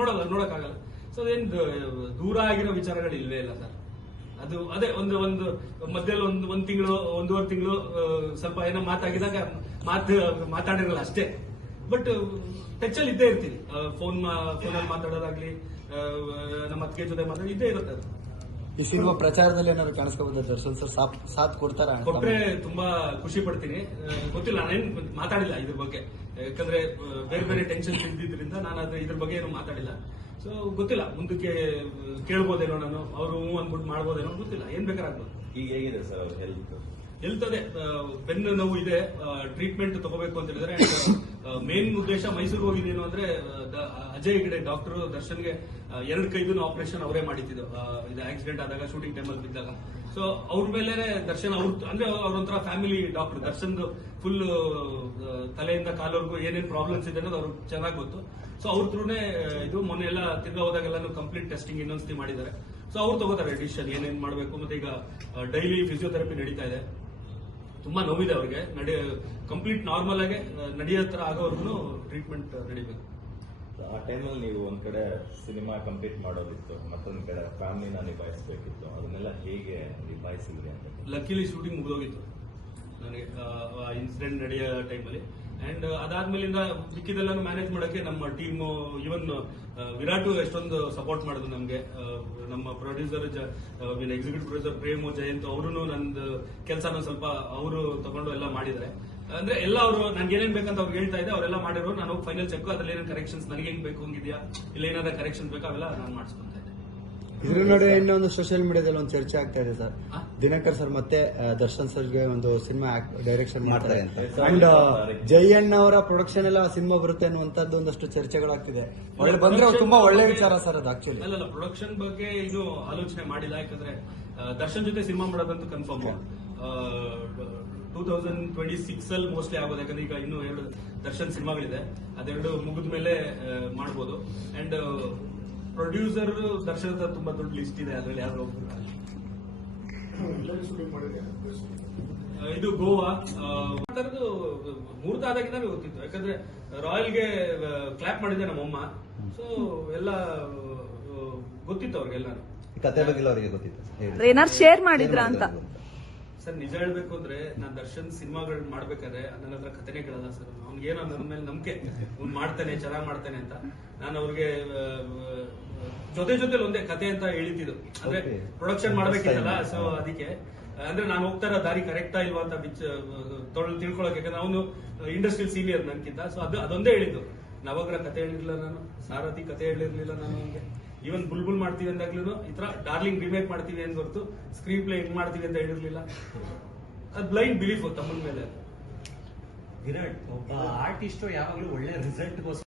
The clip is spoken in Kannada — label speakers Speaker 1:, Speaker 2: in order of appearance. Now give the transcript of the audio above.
Speaker 1: ನೋಡಲ್ಲ, ನೋಡಕ್ಕಾಗಲ್ಲ. ಸೊ ಅದೇನ್ ದೂರ ಆಗಿರೋ ವಿಚಾರಗಳು ಇಲ್ವೇ ಇಲ್ಲ ಸರ್. ಅದು ಅದೇ, ಒಂದು ಒಂದು, ಮಧ್ಯದಲ್ಲಿ ಒಂದು, ಒಂದ್ ತಿಂಗಳು, ಒಂದೂವರೆ ತಿಂಗಳು ಸ್ವಲ್ಪ ಏನೋ ಮಾತಾಗಿದಾಗ ಮಾತು, ಮಾತಾಡಿರಲ್ಲ ಅಷ್ಟೇ. ಬಟ್ ಟಚ್ ಇದ್ದೇ ಇರ್ತೀವಿ. ಫೋನ್ ಫೋನಲ್ಲಿ ಮಾತಾಡೋದಾಗ್ಲಿ ನಮ್ಮ ಅತ್ತಿಗೆ ಜೊತೆ ಮಾತಾಡಿ, ಇದ್ದೇ ಇರುತ್ತೆ ಅದು.
Speaker 2: ಈ ಸಿನಿಮಾ ಪ್ರಚಾರದಲ್ಲಿ ಏನಾದ್ರು ಕಾಣಿಸ್ಕೋಬೋದ? ದರ್ಶನ್ ಸರ್ ಸಾಥ್ ಸಾಥ್ ಕೊಡ್ತಾರ
Speaker 1: ಕೊಟ್ರೆ ತುಂಬಾ ಖುಷಿ ಪಡ್ತೀನಿ. ಆ, ಗೊತ್ತಿಲ್ಲ ನಾನೇನ್ ಮಾತಾಡಿಲ್ಲ ಇದ್ರ ಬಗ್ಗೆ. ಯಾಕಂದ್ರೆ ಬೇರೆ ಬೇರೆ ಟೆನ್ಷನ್ ಇದ್ದಿದ್ರಿಂದ ನಾನು ಅದ್ರ ಇದ್ರ ಬಗ್ಗೆ ಏನು ಮಾತಾಡಿಲ್ಲ. ಸೊ ಗೊತ್ತಿಲ್ಲ ಮುಂದಕ್ಕೆ ಕೇಳ್ಬೋದೇನೋ ನಾನು ಅವರು ಹ್ಞೂ ಅಂದ್ಬಿಟ್ಟು ಮಾಡ್ಬೋದೇನೋ ಗೊತ್ತಿಲ್ಲ. ಏನ್ ಬೇಕಾರಾಗ್ಬೋದು.
Speaker 3: ಈಗ ಹೇಗಿದೆ ಸರ್ ಅವ್ರ ಹೆಲ್ತ್
Speaker 1: ಅದೇ ಆ, ಬೆನ್ನು ನೋವು ಇದೆ ಟ್ರೀಟ್ಮೆಂಟ್ ತಗೋಬೇಕು ಅಂತ ಹೇಳಿದ್ರೆ ಮೇನ್ ಉದ್ದೇಶ ಮೈಸೂರು ಹೋಗಿದ್ದೇನು ಅಂದ್ರೆ ಅಜಯ್ ಹೆಗಡೆ ಡಾಕ್ಟರ್ ದರ್ಶನ್ಗೆ ಎರಡು ಕೈದು ಆಪರೇಷನ್ ಅವರೇ ಮಾಡಿದ್ದು. ಇದು ಆಕ್ಸಿಡೆಂಟ್ ಆದಾಗ ಶೂಟಿಂಗ್ ಟೈಮಲ್ಲಿ ಬಿದ್ದಾಗ. ಸೊ ಅವ್ರ ಮೇಲೆ ದರ್ಶನ್, ಅವ್ರ, ಅಂದ್ರೆ ಅವ್ರೊಂಥರ ಫ್ಯಾಮಿಲಿ ಡಾಕ್ಟರ್ ದರ್ಶನ್ ಫುಲ್ ತಲೆಯಿಂದ ಕಾಲವರೆಗೂ ಏನೇನ್ ಪ್ರಾಬ್ಲಮ್ಸ್ ಇದೆ ಅನ್ನೋದು ಅವ್ರಿಗೆ ಚೆನ್ನಾಗಿ ಗೊತ್ತು. ಸೊ ಅವ್ರ ತ್ರೂನೇ ಇದು ಮೊನ್ನೆ ಎಲ್ಲ ತಿರ್ಗಾ ಹೋದಾಗೆಲ್ಲ ಕಂಪ್ಲೀಟ್ ಟೆಸ್ಟಿಂಗ್ ಇನ್ನೊಂದ್ಸತಿ ಮಾಡಿದ್ದಾರೆ. ಸೊ ಅವ್ರು ತಗೋತಾರೆ ಡಿಸಿಷನ್ ಏನೇನ್ ಮಾಡಬೇಕು. ಮತ್ತೆ ಈಗ ಡೈಲಿ ಫಿಸಿಯೋಥೆರಪಿ ನಡೀತಾ ಇದೆ. ತುಂಬಾ ನೋವಿದೆ ಅವ್ರಿಗೆ. ನಡೆ ಕಂಪ್ಲೀಟ್ ನಾರ್ಮಲ್ ಆಗಿ ನಡೆಯೋ ತರ ಆಗೋವರೆಗೂ ಟ್ರೀಟ್ಮೆಂಟ್ ನಡಿಬೇಕು.
Speaker 3: ಆ ಟೈಮಲ್ಲಿ ನೀವು ಒಂದ್ ಕಡೆ ಸಿನಿಮಾ ಕಂಪ್ಲೀಟ್ ಮಾಡೋದಿತ್ತು ಮತ್ತೊಂದ್ ಕಡೆ ಫ್ಯಾಮಿಲಿನ ನಿಭಾಯಿಸಬೇಕಿತ್ತು ಅದನ್ನೆಲ್ಲ ಹೇಗೆ ನಿಭಾಯಿಸಿದ್ರಿ ಅಂತ
Speaker 1: ಲಕ್ಕಿಲಿ ಶೂಟಿಂಗ್ ಮುಗಿದೋಗಿತ್ತು. ನನಗೆ ಇನ್ಸಿಡೆಂಟ್ ನಡೆಯೋ ಟೈಮಲ್ಲಿ ಅಂಡ್ ಅದಾದ್ಮೇಲಿಂದ ಮಿಕ್ಕಿದೆಲ್ಲ ಮ್ಯಾನೇಜ್ ಮಾಡೋಕೆ ನಮ್ಮ ಟೀಮ್ ಇವನ್ ವಿರಾಟ್ ಎಷ್ಟೊಂದು ಸಪೋರ್ಟ್ ಮಾಡಿದ್ರು ನಮ್ಗೆ. ಆ, ನಮ್ಮ producer executive producer Premu Jayanth ಅವರು ನಂದು ಕೆಲಸನ ಸ್ವಲ್ಪ ಅವರು ತಗೊಂಡು ಎಲ್ಲ ಮಾಡಿದ್ರೆ ಅಂದ್ರೆ ಎಲ್ಲ ಅವರು ನನ್ಗೆ ಏನೇನ್ ಬೇಕಂತ ಅವ್ರು ಹೇಳ್ತಾ ಇದ್ದೆ ಅವರೆಲ್ಲ ಮಾಡಿರೋ ನಾನು ಫೈನಲ್ ಚೆಕ್ ಅದ್ರಲ್ಲಿ ಏನೇನು ಕರೆಕ್ಷನ್ಸ್ ನನಗೆ ಹೆಂಗ್ ಬೇಕು ಹಂಗಿದ್ಯಾ? ಇಲ್ಲ ಏನಾದ್ರೂ ಕರೆಕ್ಷನ್ಸ್ ಬೇಕಾ? ಅವೆಲ್ಲ ನಾನು ಮಾಡಿಸ್ಕೊಂತ
Speaker 2: ಇದ್ರ ನಡುವೆ ಇನ್ನೊಂದು ಸೋಷಿಯಲ್ ಮೀಡಿಯಾದಲ್ಲಿ ಒಂದು ಚರ್ಚೆ ಆಗ್ತಾ ಇದೆ ಸರ್? ದಿನಕರ್ ಸರ್ ಮತ್ತೆ ದರ್ಶನ್ ಸರ್ಗೆ ಒಂದು ಸಿನಿಮಾ ಡೈರೆಕ್ಷನ್ ಮಾಡ್ತಾರೆ
Speaker 3: ಅಂತ.
Speaker 2: ಅಂಡ್ ಜಯಣ್ಣ ಅವರ ಪ್ರೊಡಕ್ಷನ್ ಎಲ್ಲ ಸಿನಿಮಾ ಬರುತ್ತೆ ಅನ್ನುವಂಥದ್ದು ಒಂದಷ್ಟು ಚರ್ಚೆಗಳಾಗ್ತಿದೆ. ಒಳ್ಳೆ ಬಂದ್ರೆ ಅವ್ರು ತುಂಬಾ ಒಳ್ಳೆ ವಿಚಾರ ಸರ್ ಅದು ಆಕ್ಚುಲಿ
Speaker 1: ಅಲ್ಲ ಪ್ರೊಡಕ್ಷನ್ ಬಗ್ಗೆ ಇದು ಆಲೋಚನೆ ಮಾಡಿಲ್ಲ. ಯಾಕಂದ್ರೆ ದರ್ಶನ್ ಜೊತೆ cinema ಮಾಡೋದಂತೂ confirm two thousand twenty six ಅಲ್ಲಿ ಮೋಸ್ಟ್ಲಿ ಆಗೋದು. ಯಾಕಂದ್ರೆ ಈಗ ಇನ್ನು ಎರಡು ದರ್ಶನ್ ಸಿನಿಮಾಗಳಿದೆ ಅದೆರಡು ಮುಗಿದ ಮೇಲೆ ಮಾಡ್ಬೋದು. ಅಂಡ್ ಪ್ರೊಡ್ಯೂಸರ್ ದರ್ಶನ್ ಹತ್ರ ತುಂಬಾ ದೊಡ್ಡ ಲಿಸ್ಟ್ ಇದೆ ಅದ್ರಲ್ಲಿ ಯಾರು ಇದು ಗೋವಾ. ಥರದ್ದು ಮುಹೂರ್ತ ಆದಾಗಿಂದಾನೆ ಗೊತ್ತಿತ್ತು. ಯಾಕಂದ್ರೆ ರಾಯಲ್ಗೆ ಕ್ಲಾಪ್ ಮಾಡಿದ್ದೆ ನಮ್ಮಮ್ಮ ಸೊ ಎಲ್ಲ ಗೊತ್ತಿತ್ತು ಅವ್ರಿಗೆಲ್ಲ
Speaker 4: ಕತೆ ಬಗ್ಗೆ ಅವರಿಗೆ ಗೊತ್ತಿತ್ತು.
Speaker 5: ಶೇರ್ ಮಾಡಿದ್ರ ಅಂತ.
Speaker 1: ಸರ್ ನಿಜ ಹೇಳ್ಬೇಕು ಅಂದ್ರೆ ನಾನ್ ದರ್ಶನ್ ಸಿನಿಮಾಗಳು ಮಾಡ್ಬೇಕಾದ್ರೆ ನನ್ನ ಹತ್ರ ಕಥೆನೇ ಕೇಳಲ್ಲ ಸರ್. ಅವ್ನಿಗೆ ಏನೋ ನನ್ನ ಮೇಲೆ ನಂಬಿಕೆ. ಅವ್ನು ಮಾಡ್ತಾನೆ ಚೆನ್ನಾಗಿ ಮಾಡ್ತಾನೆ ಅಂತ. ನಾನು ಅವ್ರಿಗೆ ಜೊತೆ ಜೊತೆಲಿ ಒಂದೇ ಕತೆ ಅಂತ ಹೇಳಿದ್ದು ಅಂದ್ರೆ. ಪ್ರೊಡಕ್ಷನ್ ಮಾಡ್ಬೇಕಿತ್ತಲ್ಲ ಸೊ ಅದಕ್ಕೆ ಅಂದ್ರೆ ನಾನು ಹೋಗ್ತಾ ಇರೋ ದಾರಿ ಕರೆಕ್ಟಾ ಇಲ್ವಾ ಅಂತ ಬಿಚ್ಚ ತೊಳ್ ತಿಳ್ಕೊಳಕ್. ಯಾಕಂದ್ರೆ ಅವನು ಇಂಡಸ್ಟ್ರಿಯಲ್ ಸೀನಿಯರ್ ನನ್ಕಿಂತ. ಸೊ ಅದು ಅದೊಂದೇ ಹೇಳಿದ್ದು. ನವಗ್ರ ಕತೆ ಹೇಳಿರ್ಲಿಲ್ಲ ನಾನು. ಸಾರಥಿ ಕತೆ ಹೇಳಿರ್ಲಿಲ್ಲ ನಾನು ಅವ್ನಿಗೆ. ಈವನ್ ಬುಲ್ಬುಲ್ ಮಾಡ್ತೀವಿ ಅಂದಾಗ್ಲೂ ಈ ತರ ಡಾರ್ಲಿಂಗ್ ರಿಮೇಕ್ ಮಾಡ್ತೀವಿ ಅಂತ ಹೊರತು ಸ್ಕ್ರೀನ್ ಪ್ಲೇ ಹೆಂಗ್ ಮಾಡ್ತೀವಿ ಅಂತ ಹೇಳಿರ್ಲಿಲ್ಲ. ಅದು ಬ್ಲೈಂಡ್ ಬಿಲೀಫ್ ತಮ್ಮನ ಮೇಲೆ.
Speaker 6: ವಿರಾಟ್, ಒಬ್ಬ ಆರ್ಟಿಸ್ಟ್ ಯಾವಾಗಲೂ ಒಳ್ಳೆ ರಿಸಲ್ಟ್ಗೋಸ್ಕರ